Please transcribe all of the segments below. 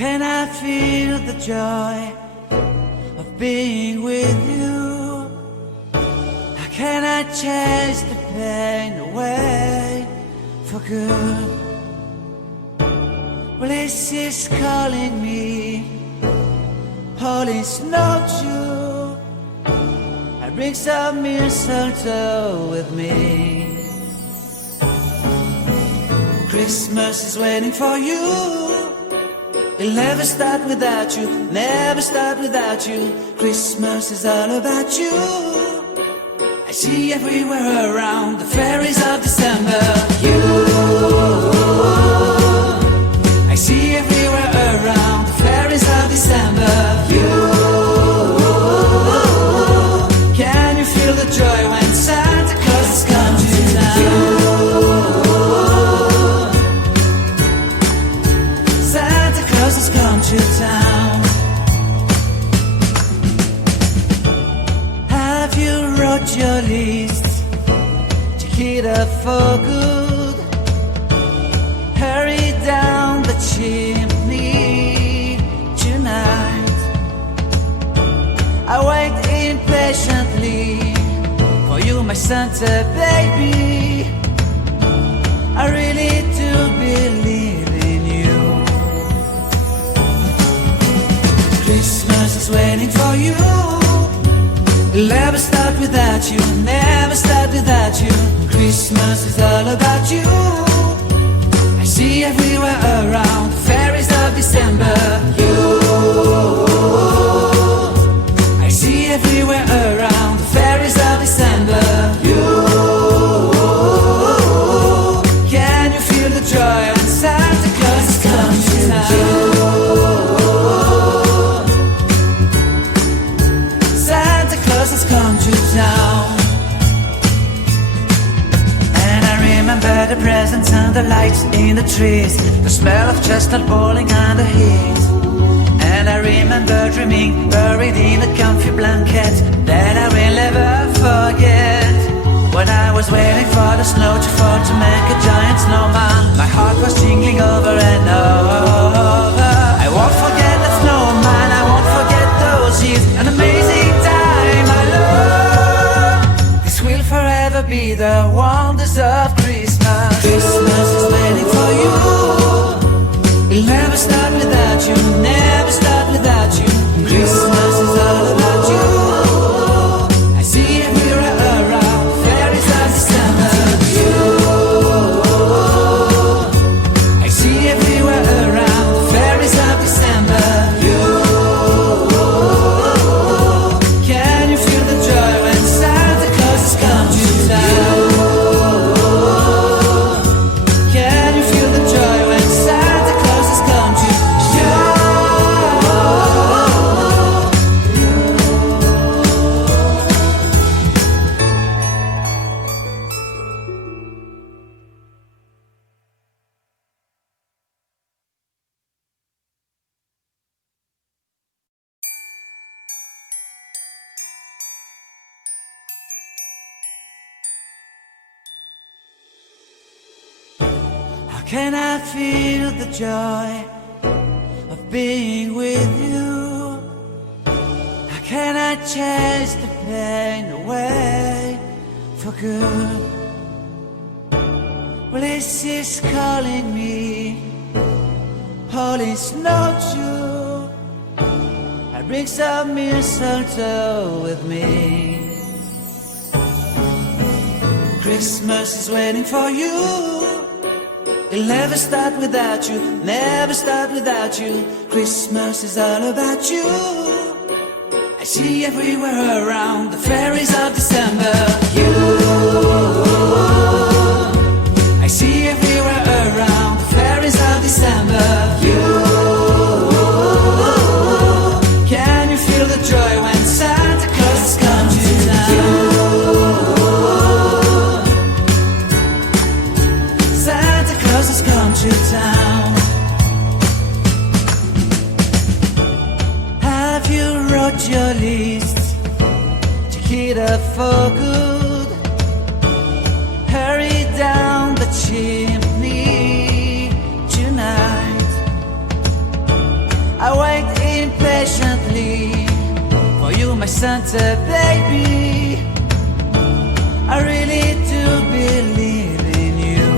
can I feel the joy of being with you? How can I chase the pain away for good? Well, this is calling me, all is not true. I bring some mistletoe with me. Christmas is waiting for you. It'll never start without you, never start without you. Christmas is all about you. I see everywhere around the fairies of December. You, I see everywhere around the fairies of December. You, can you feel the joy when Santa Claus has come to town? Santa Claus has come to town. Have you wrote your list to hit up for good? Hurry down the chimney tonight. I wait impatiently for you, my Santa baby. I really do believe in you. Christmas is waiting for you. It'll never start without you, never start without you. Christmas is all about you. I see everywhere around the fairies of December. You, I see everywhere around the fairies of December. You, can you feel the joy when Santa Claus has come to town? Santa Claus has come to town. And I remember the presents and the lights in the trees, the smell of chestnut boiling on the heat. And I remember dreaming, buried in a comfy blanket that I will never forget. When I was waiting for the snow to fall to make a giant snowman, my heart was jingling over and over. I won't forget that snowman, I won't forget those years, an amazing time I love. This will forever be the wonders of Christmas. Christmas is waiting for you. It'll never start without you, never start without you. Christmas is all about you. I see everywhere around the fairies of December. You, I see everywhere around the fairies of December. You, can you feel the joy when Santa Claus has come to town? Can you feel the joy when Santa Claus has come to town? How can I feel the joy of being with you? How can I chase the pain away for good? Well, this is calling me, all is not true. I bring some mistletoe with me. Christmas is waiting for you. It'll never start without you, never start without you. Christmas is all about you. I see everywhere around the fairies of December. You, I see everywhere around the fairies of December. You, can you feel the joy when Santa Claus has come to town? Santa Claus has come to town. Have you wrote your list to hit up for good? Hurry down the chimney tonight. Santa baby, I really do believe in you.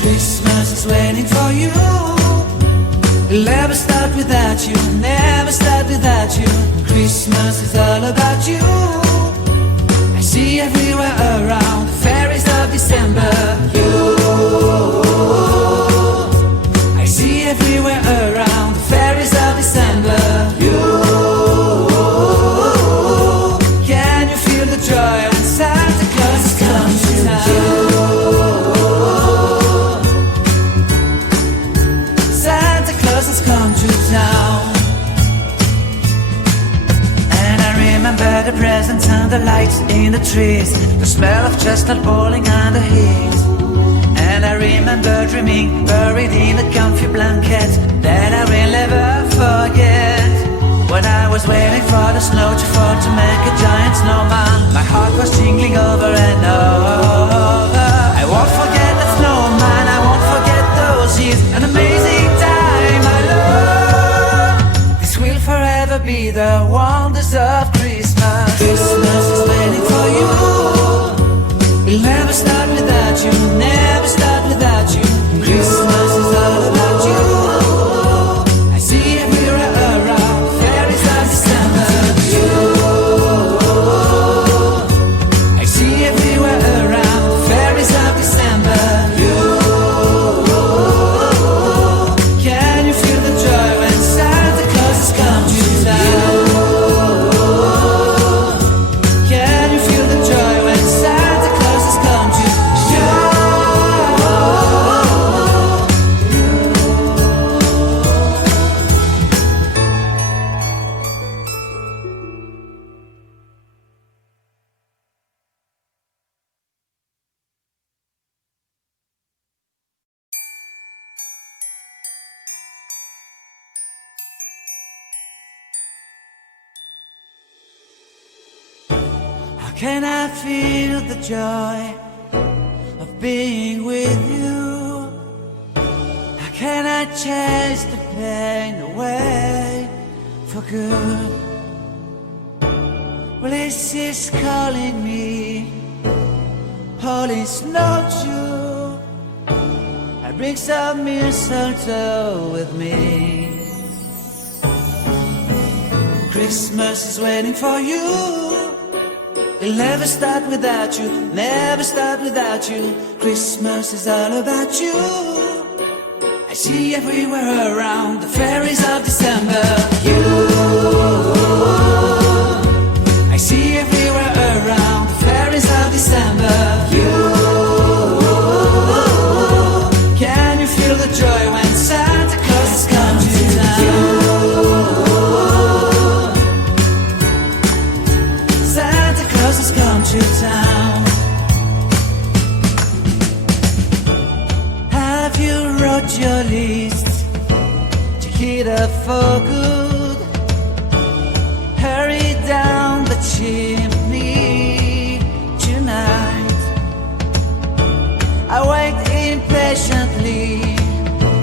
Christmas is waiting for you. It'll never start without you, never start without you. Christmas is all about you. I see everywhere around the fairies of December. You, I see everywhere around the fairies of December. You, can you feel the joy when Santa Claus is coming to town? Santa Claus has come to town. And I remember the presents and the lights in the trees, the smell of chestnut boiling and the heat. And I remember dreaming, buried in a comfy blanket, that I will never forget. When I was waiting for the snow to fall to make a giant snowman, my heart was jingling over and over. I won't forget that snowman, I won't forget those years, an amazing time I love. This will forever be the wonders of Christmas. Christmas is waiting for you. We'll never start without you, never start without you. Christmas is all about you. I see everywhere around the fairies of December. You, I see everywhere around the fairies of December. You, can you feel the joy when Santa Claus has come to town? Can you feel the joy when Santa Claus has come to town? How can I feel the joy of being with you? How can I chase the pain away for good? Well, this is calling me, holy snowshoe. I bring some mistletoe with me. Christmas is waiting for you. It'll never start without you, never start without you. Christmas is all about you. I see everywhere around the fairies of December. You, I see everywhere around the fairies of December. You, can you feel the joy when Santa Claus has come to town? Santa Claus has come to town. Have you wrote your list to hit up for good? Hurry down the chimney tonight. I wait impatiently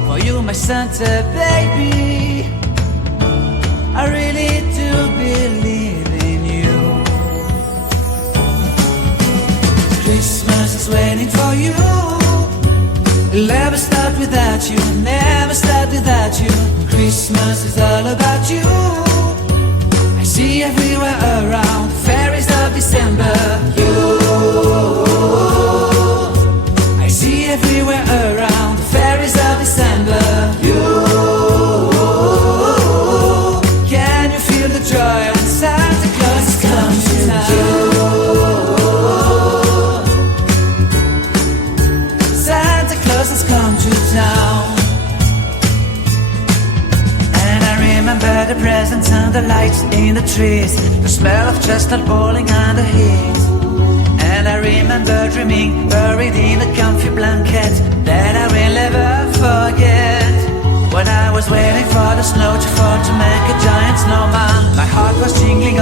for you, my Santa baby. I really do believe in you. Christmas is waiting for you. It'll never start without you, never start without you. Christmas is all about you. I see everywhere around the fairies of December. You, I see everywhere around the fairies of December. You, can you feel the joy when Santa Claus has come to town? Santa Claus has come to town. And I remember the presents and the lights in the trees, the smell of chestnut boiling and the heat. And I remember dreaming, buried in a comfy blanket, that I will never forget. When I was waiting for the snow to fall to make a giant snowman, my heart was jingling